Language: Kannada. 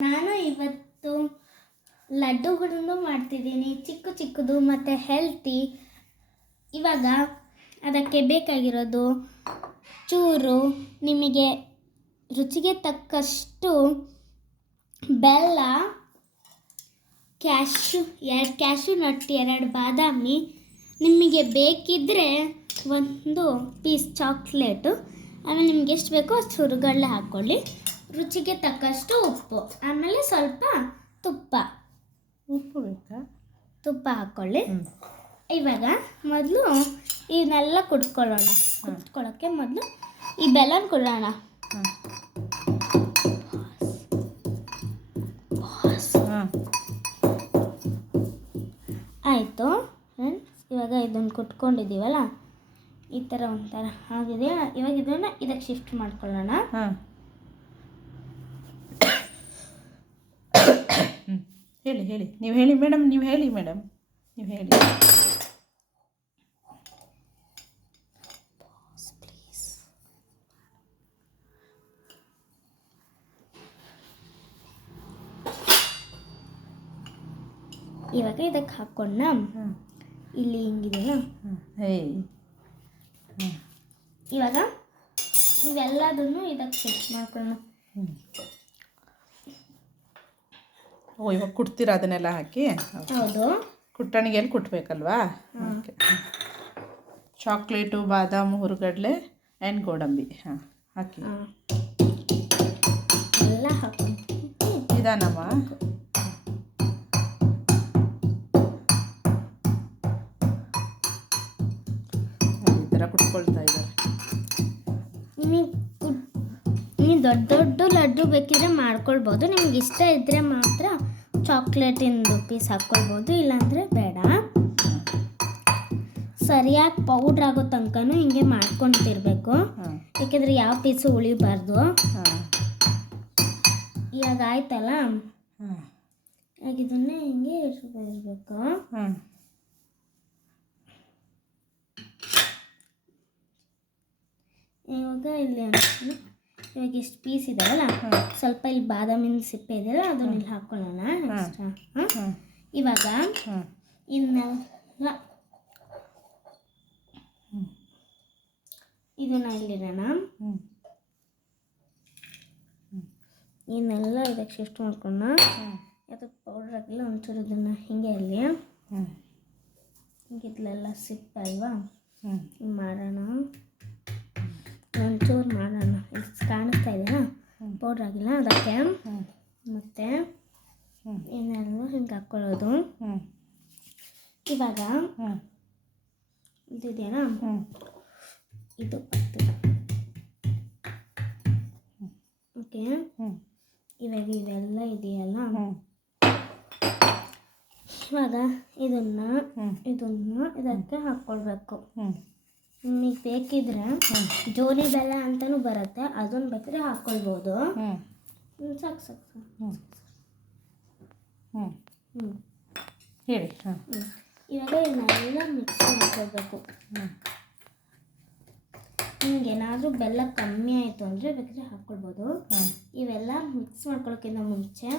ನಾನು ಇವತ್ತು ಲಡ್ಡುಗಳನ್ನು ಮಾಡ್ತಿದ್ದೀನಿ, ಚಿಕ್ಕ ಚಿಕ್ಕದು ಮತ್ತು ಹೆಲ್ತಿ. ಇವಾಗ ಅದಕ್ಕೆ ಬೇಕಾಗಿರೋದು ಚೂರು ನಿಮಗೆ ರುಚಿಗೆ ತಕ್ಕಷ್ಟು ಬೆಲ್ಲ, ಕ್ಯಾಶ್ಯೂ ನಟ್, 2 ಬಾದಾಮಿ, ನಿಮಗೆ ಬೇಕಿದ್ದರೆ ಒಂದು ಪೀಸ್ ಚಾಕ್ಲೇಟು, ಆಮೇಲೆ ನಿಮ್ಗೆ ಎಷ್ಟು ಬೇಕೋ ಅಷ್ಟು ಹುರುಗಡಲೆ ಹಾಕ್ಕೊಳ್ಳಿ, ರುಚಿಗೆ ತಕ್ಕಷ್ಟು ಉಪ್ಪು, ಆಮೇಲೆ ಸ್ವಲ್ಪ ಉಪ್ಪು ಬೇಕಾ? ತುಪ್ಪ ಹಾಕ್ಕೊಳ್ಳಿ. ಇವಾಗ ಮೊದಲು ಇದನ್ನೆಲ್ಲ ಕುಟ್ಕೊಳ್ಳೋಕ್ಕೆ ಮೊದಲು ಈ ಬೆಲ್ಲನ ಕೊಡೋಣ. ಆಯಿತು ಫ್ರೆಂಡ್ಸ್, ಇವಾಗ ಇದನ್ನು ಕುಟ್ಕೊಂಡಿದ್ದೀವಲ್ಲ, ಈ ಥರ ಒಂಥರ ಆಗಿದೆ. ಇವಾಗ ಇದನ್ನು ಇದಕ್ಕೆ ಶಿಫ್ಟ್ ಮಾಡ್ಕೊಳ್ಳೋಣ. ಹೇಳಿ ನೀವು ಹೇಳಿ ಮೇಡಮ್, ನೀವು ಹೇಳಿ. ಇವಾಗ ಇದಕ್ಕೆ ಹಾಕ್ಕೊಂಡ ಇಲ್ಲಿ ಹಿಂಗಿದೆಯಲ್ಲ, ಇವಾಗ ಇವೆಲ್ಲದನ್ನು ಇದಕ್ಕೆ ಶಿಫ್ಟ್ ಮಾಡ್ಕೊಳ್ಳೋಣ. ಇವಾಗ ಕುಟ್ತೀರಾ ಅದನ್ನೆಲ್ಲ ಹಾಕಿ? ಹೌದು, ಕುಟ್ಟಣಿಗೆಲ್ಲಿ ಕುಟ್ಟಬೇಕಲ್ವಾ? ಓಕೆ. ಚಾಕ್ಲೇಟು, ಬಾದಾಮು, ಹುರುಗಡಲೆ ಆ್ಯಂಡ್ ಗೋಡಂಬಿ ಹಾಕಿ ಎಲ್ಲ ಹಾಕೊಂಡು ನಿಧಾನಮ್ಮ. ಈ ಥರ ಕುಟ್ಕೊಳ್ತಾ ಇದ್ದಾರೆ. ನೀವು ದೊಡ್ಡ ಲಡ್ಡು ಬೇಕಿದ್ರೆ ಮಾಡ್ಕೊಳ್ಬೋದು. ನಿಮ್ಗೆ ಇಷ್ಟ ಇದ್ದರೆ ಮಾತ್ರ ಚಾಕ್ಲೇಟಿಂದು ಪೀಸ್ ಹಾಕ್ಕೊಳ್ಬೋದು, ಇಲ್ಲಾಂದರೆ ಬೇಡ. ಸರಿಯಾಗಿ ಪೌಡ್ರ್ ಆಗೋ ತನಕನೂ ಹಿಂಗೆ ಮಾಡ್ಕೊತಿರ್ಬೇಕು, ಯಾಕೆಂದರೆ ಯಾವ ಪೀಸು ಉಳಿಬಾರ್ದು. ಇವಾಗ ಆಯ್ತಲ್ಲ, ಇವಾಗ ಇದನ್ನೇ ಹಿಂಗೆ ಇರಬೇಕು. ಇವಾಗ ಇಲ್ಲಿ ಇವಾಗ ಎಷ್ಟು ಪೀಸ್ ಇದಾವಲ್ಲ, ಸ್ವಲ್ಪ ಇಲ್ಲಿ ಬಾದಾಮಿನ ಸಿಪ್ಪೆ ಇದೆಯಲ್ಲ, ಅದನ್ನ ಇಲ್ಲಿ ಹಾಕ್ಕೊಳ್ಳೋಣ ಎಕ್ಸ್ಟ್ರಾ. ಇವಾಗ ಇದನ್ನೆಲ್ಲ ಇಲ್ಲಿಡೋಣ. ಇದನ್ನೆಲ್ಲ ಇದಕ್ಕೆ ಶಿಫ್ಟ್ ಮಾಡ್ಕೊಳ್ಳೋಣ. ಅದಕ್ಕೆ ಪೌಡ್ರ್ ಹಾಕಿಲ್ಲ, ಒಂಚೂರು ಇದನ್ನು ಹಿಂಗೆ ಇಲ್ಲಿ ಹಿಂಗಿದ್ಲೆಲ್ಲ ಸಿಪ್ಪೆ ಅಲ್ವಾ, ಮಾಡೋಣ. ಒಂಚೂರು ಮಾಡೋಣ. ಕಾಣಿಸ್ತಾ ಇದೆಯಾ? ಪೌಡ್ರ್ ಆಗಿಲ್ಲ ಅದಕ್ಕೆ. ಮತ್ತು ಇನ್ನೆಲ್ಲ ಹಿಂಗೆ ಹಾಕ್ಕೊಳ್ಳೋದು. ಇವಾಗ ಇದೆಯಲ್ಲ, ಇದು ಓಕೆ. ಇವಾಗ ಇವೆಲ್ಲ ಇದೆಯಲ್ಲ, ಇವಾಗ ಇದನ್ನು ಇದಕ್ಕೆ ಹಾಕ್ಕೊಳ್ಬೇಕು. ನಿಮಗೆ ಬೇಕಿದ್ರೆ ಜೋನಿ ಬೆಲ್ಲ ಅಂತಲೂ ಬರುತ್ತೆ, ಅದನ್ನು ಬೇಕಾದ್ರೆ ಹಾಕ್ಕೊಳ್ಬೋದು. ಸಾಕು ಹೇಳಿ. ಇವಾಗ ಇದನ್ನೆಲ್ಲ ಮಿಕ್ಸ್ ಮಾಡ್ಕೊಳ್ಬೇಕು. ನಿಮಗೇನಾದರೂ ಬೆಲ್ಲ ಕಮ್ಮಿ ಆಯಿತು ಅಂದರೆ ಬೇಕಾದ್ರೆ ಹಾಕ್ಕೊಳ್ಬೋದು. ಇವೆಲ್ಲ ಮಿಕ್ಸ್ ಮಾಡ್ಕೊಳ್ಳೋಕ್ಕಿಂತ ಮುಂಚೆ